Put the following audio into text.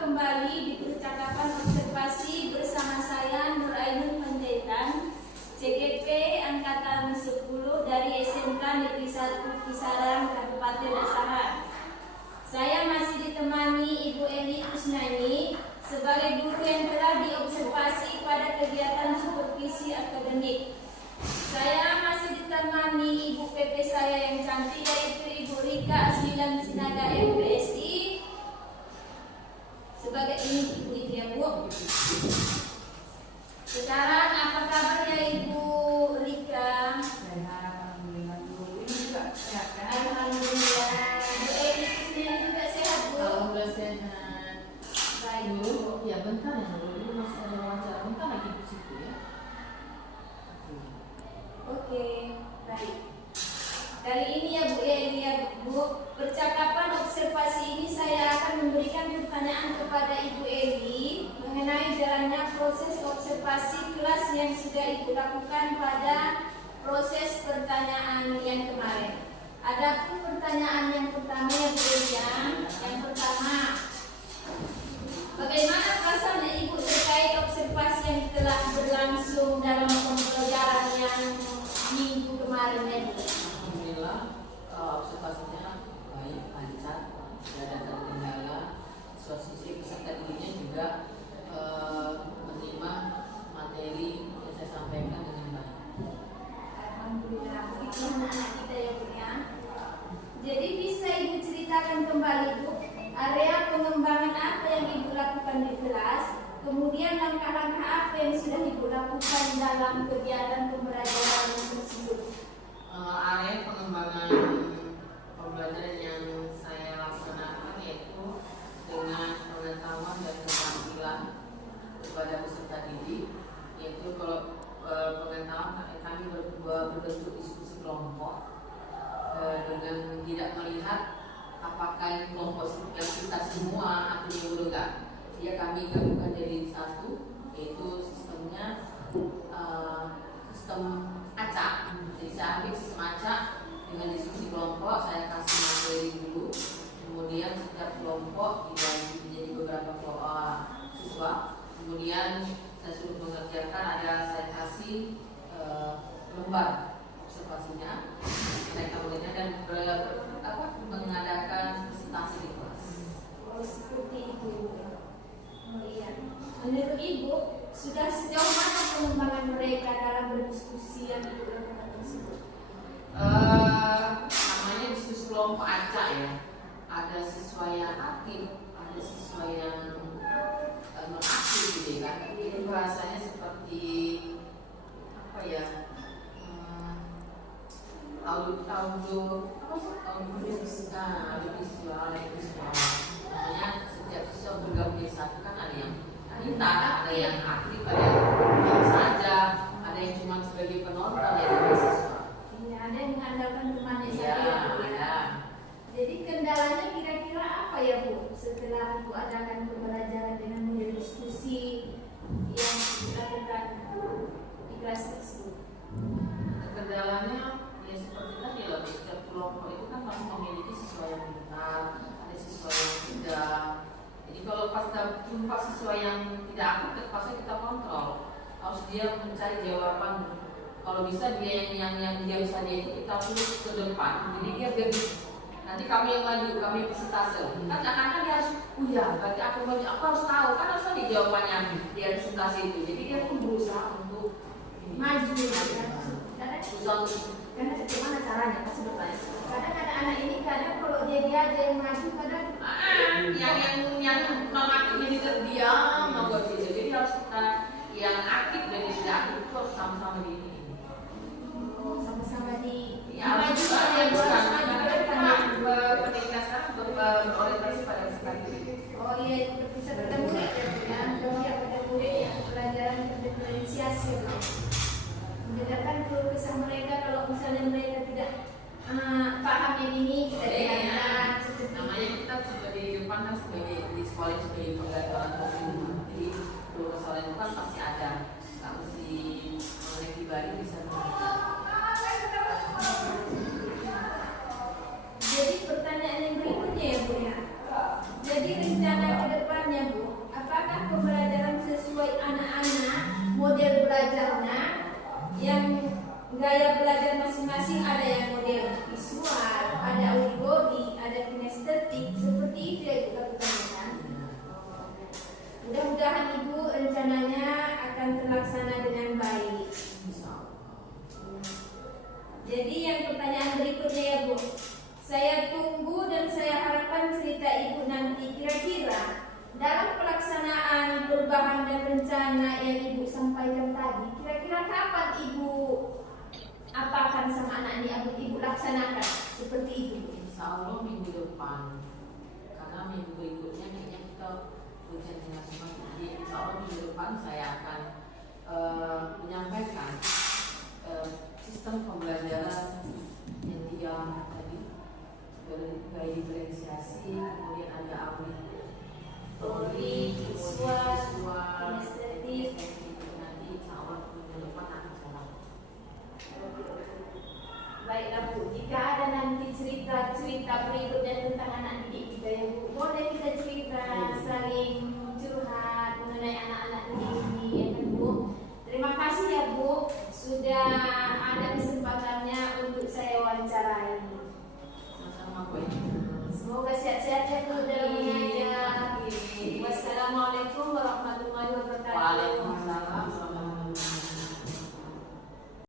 kembali di percakapan observasi bersama saya Nur Ainun Panjaitan, CGP Angkatan 10 dari SMK Negeri 1 Kisaran, Kabupaten Asahan. Saya masih ditemani Ibu Eli Kusnani sebagai guru yang telah diobservasi pada kegiatan supervisi akademik. Saya masih ditemani Ibu PP saya yang cantik, yaitu Ibu Rika Asmilan Sinaga MPSI. Sebagai ini Ibu itu ya Bu. Sekarang apa kabar ya Ibu Rika? Alhamdulillah. Ini juga sehat kan? Alhamdulillah. Bu Eli Kusnani juga sehat Bu. Alhamdulillah sehat. Baik Bu. Dulu, ya bentar ya dulu. Ini masih ada wawancara. Bentar lagi di situ ya. Oke, baik. Kali ini ya Bu Eli ya Bu, percakapan observasi ini saya akan memberikan pertanyaan kepada Ibu Eli mengenai jalannya proses observasi kelas yang sudah Ibu lakukan pada proses pertanyaan yang kemarin. Adapun pertanyaan yang pertama ya Bu Eli ya, yang pertama, bagaimana perasaan Ibu terkait observasi yang telah berlangsung dalam pembelajaran yang minggu kemarin ya Bu? Alhamdulillah, observasinya baik, lancar, tidak ada terkendala. Siswa-siswi peserta dirinya juga menerima materi yang saya sampaikan dengan baik. Alhamdulillah, itu anak kita ya Bu ya. Jadi bisa Ibu ceritakan kembali Bu, area pengembangan apa yang Ibu lakukan di kelas, kemudian langkah-langkah apa yang sudah Ibu lakukan dalam kegiatan pembelajaran tersebut? Area pengembangan pembelajaran yang saya laksanakan yaitu dengan pengetahuan dan keterampilan kepada peserta didik, yaitu kalau pengetahuan kami berbentuk diskusi kelompok dengan tidak melihat apakah kelompok kita semua aktif atau enggak. Ya, kami gabungkan jadi satu, yaitu sistemnya sistem acak. Jadi saya ambil sistem acak dengan diskusi kelompok, saya kasih materi dulu, kemudian setiap kelompok dibagi menjadi beberapa siswa, kemudian saya suruh mengerjakan, saya kasih lembar observasinya, mereka mengerjakan dan mengadakan presentasi di kelas. Oh, seperti itu. Oh iya. Menurut Ibu, sudah sejauh mana pengembangan mereka dalam berdiskusi yang Ibu lakukan tersebut? Namanya diskusi kelompok acak ya. Ada siswa yang aktif, ada siswa yang non aktif gitu kan. Ini bahasanya seperti apa ya? Audiovisual. Makanya setiap siswa bergabung di satu kan ada yang ada yang aktif, ada yang diam saja, ada yang cuma sebagai penonton ya dari siswa. Iya, ada yang mengandalkan temannya Iya, saja. ada. Jadi kendalanya kira-kira apa ya Bu? Setelah Ibu adakan pembelajaran dengan model diskusi yang dilakukan di kelas tersebut. Kendalanya ya seperti tadi loh, setiap kelompok itu kan pasti memiliki siswa yang pintar, ada siswa yang tidak. Jadi kalau pas jumpa siswa yang tidak aktif, pasti kita kontrol. Harus dia mencari jawaban. Kalau bisa dia yang diam saja itu kita terus ke depan. Jadi dia nanti kami yang maju, kami presentase. Kan akan dia harus, berarti aku maju, aku harus tahu. Kan harus ada jawabannya di presentasi itu. Jadi dia pun berusaha untuk Maju ya. Karena Gimana caranya? Pasti bertanya. Kadang ada anak ini, kadang kalau dia aja yang maju, kadang yang non aktifnya tidak diam membuat dia. Jadi harus kita yang aktif dan yang tidak aktif itu harus sama-sama di ini. Sama-sama di Maju ada yang harus maju ke depan. Pendidikan sekarang berorientasi pada sekali. Oh iya, bisa bertemu ya, pada murid yang pelajaran berdiferensiasi. Mendengarkan keluh kesah mereka, kalau misalnya mereka tidak paham yang ini, kita dengarkan. Namanya kita sebagai depan kan sebagai di sekolah sebagai pengetahuan umum. Jadi keluh kesah itu kan pasti ada. Nggak mesti mengenai pribadi bisa mengerti. Jadi pertanyaan yang berikutnya ya Bu ya. Jadi rencana ke depannya Bu, perubahan dan rencana yang Ibu sampaikan tadi, kira-kira kapan Ibu apakan sama anak ini Ibu laksanakan seperti itu? Insya Allah minggu depan, karena minggu berikutnya kayaknya kita ujian nasional. Jadi insya Allah minggu depan saya akan menyampaikan sistem pembelajaran yang 3 langkah tadi, gaya diferensiasi, kemudian ada audit teori, visual, kinestetik. Nanti insya Allah minggu depan akan saya lakukan. Baiklah Bu, jika ada nanti cerita-cerita berikutnya tentang anak didik kita ya Bu, boleh kita cerita.